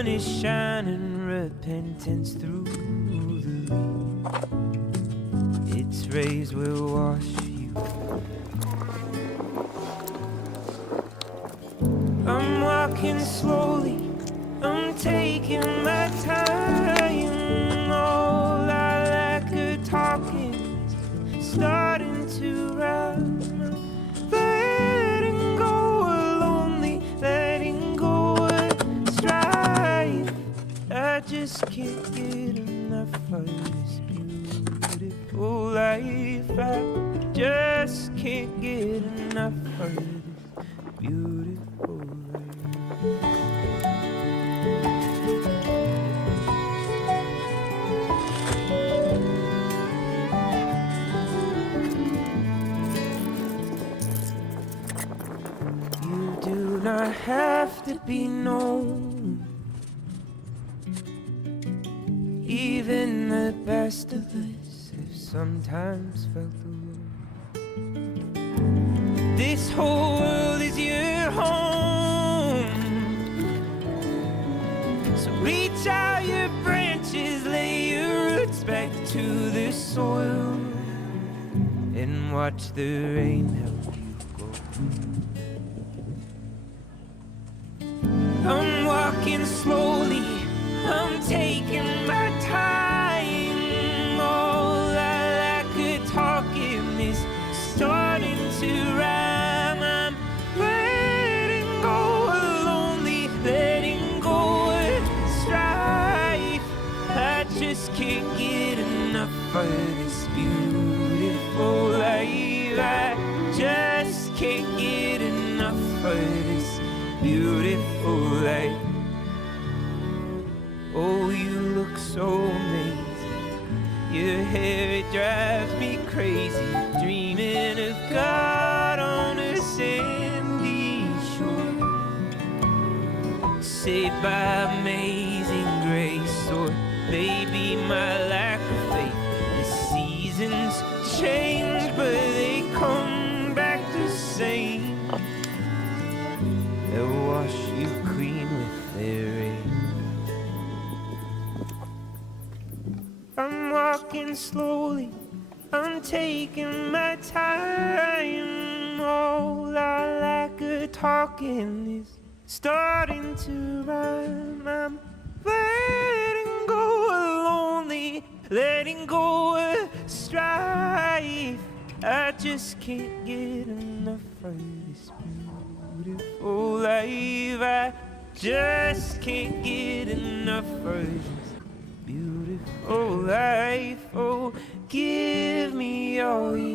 sun is shining, repentance through the leaves. Its rays will wash you. I'm walking slowly, I'm taking my time. All I like are talking, starting to run. Letting go of lonely, letting go of strife. I just can't get enough of this beautiful life. I just can't get enough of this beautiful life. Not have to be known. Even the best of us have sometimes felt alone. This whole world is your home, so reach out your branches, lay your roots back to the soil, and watch the rain help you. I'm walking slowly, I'm taking my time. All I like are talking is starting to rhyme. I'm letting go of lonely, letting go of strife. I just can't get enough of this beautiful life. I just can't get enough of this beautiful life. Oh, you look so amazing. Your hair, it drives me crazy. Dreaming of God on a sandy shore, saved by amazing grace. Or maybe my lack of faith. The seasons change, but they come back the same. They'll wash you clean with their rain. I'm walking slowly, I'm taking my time. All I like are talking is starting to rhyme. I'm letting go of lonely, letting go of strife. I just can't get enough of this beautiful life. I just can't get enough of this beautiful life. Oh, give me all you